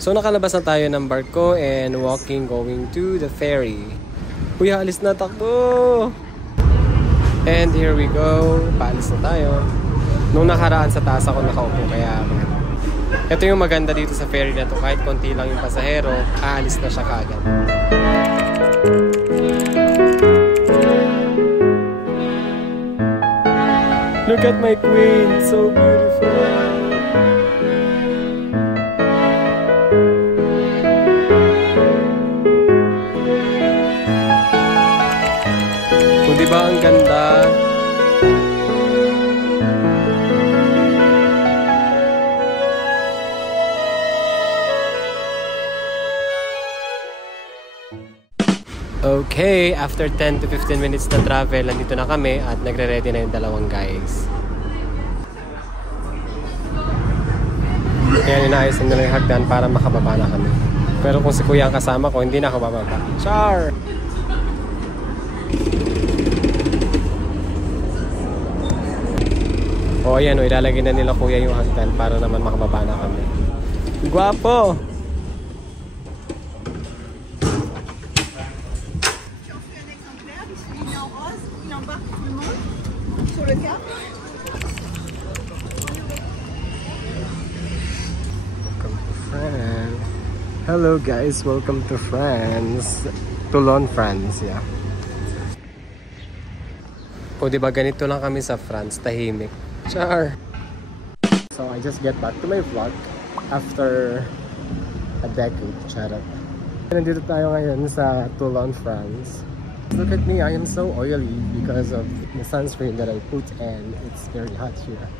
So nakalabas na tayo ng barko and walking going to the ferry. Kuya, alis na, takbo! And here we go. Paalis na tayo. Nung nakaraan sa taas ako nakaupo, kaya ito yung maganda dito sa ferry na to. Kahit konti lang yung pasahero, aalis na siya kaagad. Look at my queen, so beautiful. Kung diba ang ganda? Okay, after 10 to 15 minutes na travel, nandito na kami at nagre-ready na yung dalawang guys. Kaya inaayos na nila yung hagdan para makababa na kami. Pero kung si kuya ang kasama ko, hindi na ako bababa. Char! O ayan o, ilalagay na nila kuya yung hagdan para naman makababa na kami. Guwapo! Hello guys, welcome to France. Toulon, France, yeah. O diba ganito lang kami sa France, tahimik. Char! So I just get back to my vlog after a decade, charot. Nandito tayo ngayon sa Toulon, France. Look at me, I am so oily because of the sunscreen that I put and it's very hot here.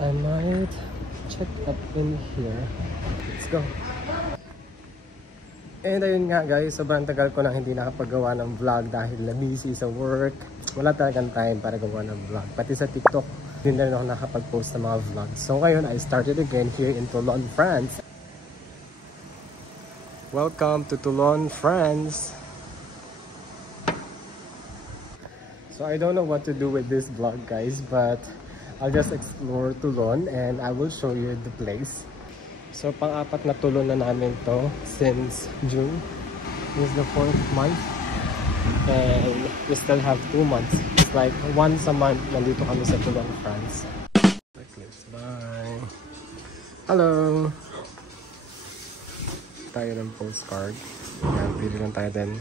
I might check up in here. Let's go. And ayun nga guys, sobrang tagal ko na hindi nakapagawa ng vlog dahil na busy sa work. Wala talagang time para gawa ng vlog. Pati sa TikTok, hindi na rin ako nakapag-post ng mga vlogs. So ngayon, I started again here in Toulon, France. Welcome to Toulon, France. So I don't know what to do with this vlog guys, but I'll just explore Toulon and I will show you the place. So, pang-apat na Toulon na namin to since June. This is the 4th month. And we still have 2 months. It's like once a month nandito kami sa Toulon, France. Bye! Hello! Tayo ng postcard. Yan, pili lang tayo din.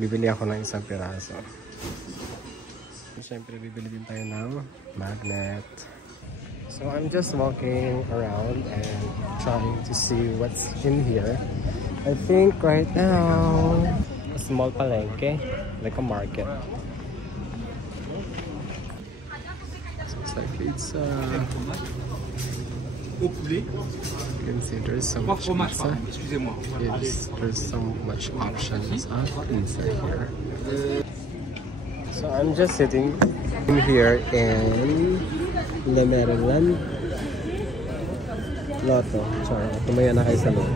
Bibili ako ng isang piraso. Siyempre, bibili din tayo ng magnet. So I'm just walking around and trying to see what's in here. I think right now, a small palengke, like a market. So it's like it's you can see there's so much pizza. Yes, there's so much options inside here. So I'm just sitting in here in Le Maryland Lotto. Sorry, tumaya na kayo sa loob.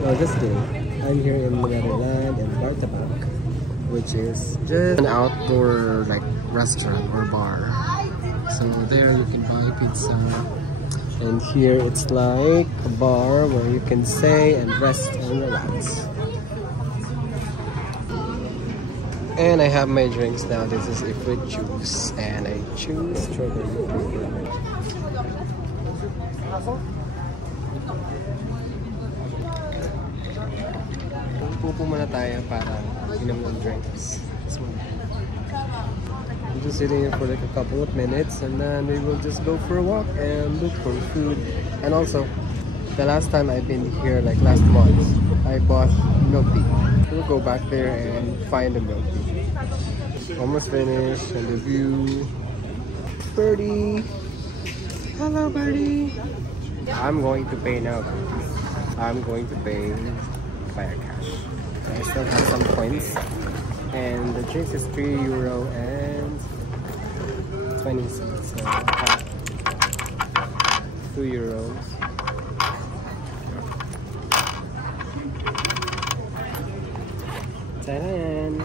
No, just kidding. I'm here in Le Maryland and Bar Tabac, which is just an outdoor like restaurant or bar. So there you can buy pizza. And here it's like a bar where you can stay and rest and relax. And I have my drinks now. This is a fruit juice and I choose strawberry. Pupo muna tayo para inom ng drinks. I'm just sitting here for like a couple of minutes and then we will just go for a walk and look for food. And also, the last time I've been here, like last month, I bought milk tea. We'll go back there and find the milk tea. Almost finished and the view. Birdie! Hello, Birdie! I'm going to pay now. I'm going to pay via cash. I still have some coins. And the drink is €3 and 20 cents. So I have €2. Taran!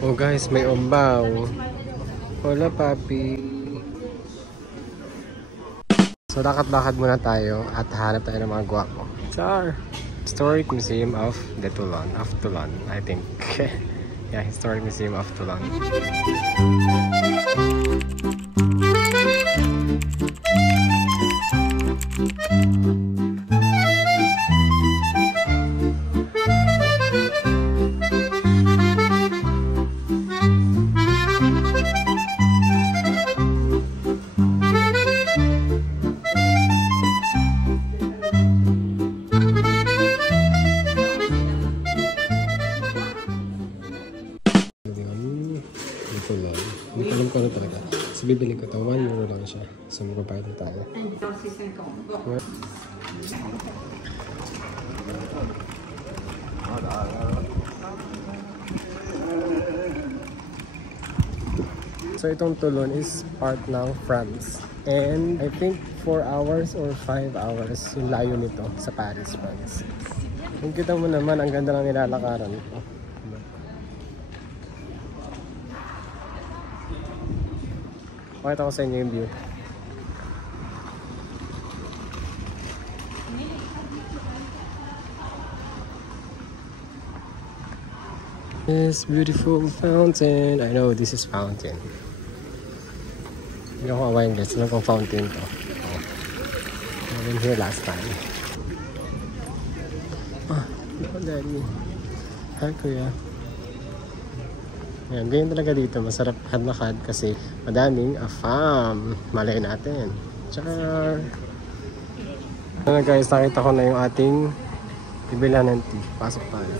Oh guys, may ombaw. Hola papi. So lakad-lakad muna tayo at hanap tayo ng mga gwapo. Char! Historic Museum of Toulon. Of Toulon, I think. Yeah, Historic Museum of Toulon. Hindi ko alam kung ano talaga. So, bibili ko ito. 1 euro lang siya. So, magbabayad na tayo. So, itong Toulon is part ng France. And I think 4 hours or 5 hours yung layo nito sa Paris, France. Kung kita mo naman, ang ganda ng nilalakaran ito. Pakita ko sa inyo yung view. This beautiful fountain. I know this is fountain. Hindi ako awayin guys. Alam kong fountain to. I've been here last time. Ah, no, daddy. Hi, kuya. Ayan, ganyan talaga dito. Masarap lakad kasi madaming farm. Malay natin. Char! Ano guys, nakita ko na yung ating bibilihan ng tea. Pasok tayo.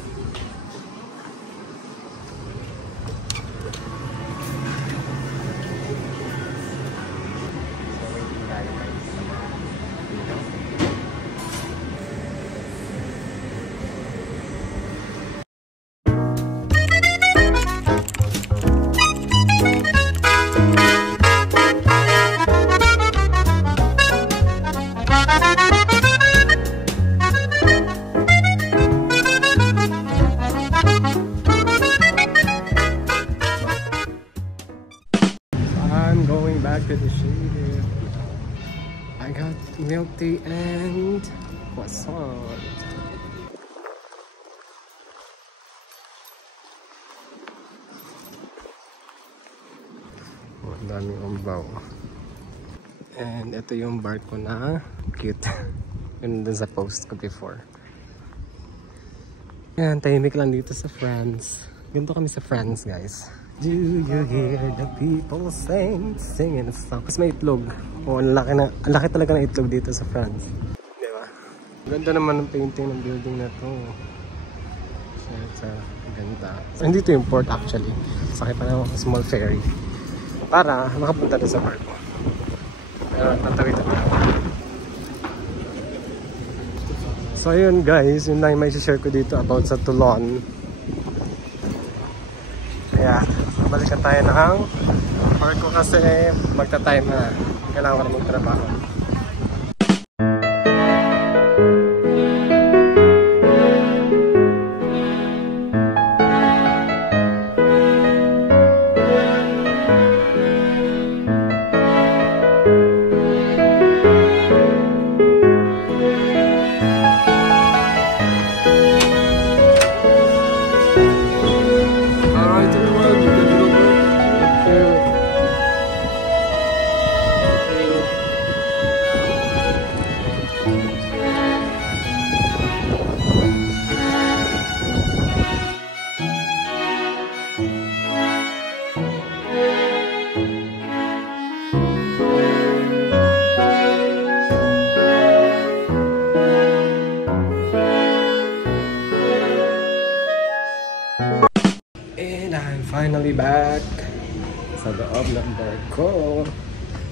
I'm going back to the shade. I got milk tea and croissant. Oh, ang daming umbaw. And ito yung barko na cute. Yun dun sa post ko before. Yan, tahimik lang dito sa France. Ganito kami sa France, guys. Do you hear the people singing a song? Kasi may itlog. Oh, ang laki talaga ng itlog dito sa France. Diba? Ganda naman ng painting ng building na to. Sa ganda. So, hindi to yung port actually. Sakit pa ng small ferry. Para makapunta doon sa barko. Pero natawid na tayo. So ayun guys, yun lang yung may share ko dito about sa Toulon. Kaya balikan tayo ng barko kasi magta-time na. Kailangan ko na magtrabaho. Finally back sa loob ng barko.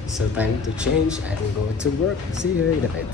So time to change and go to work. See you in a bit.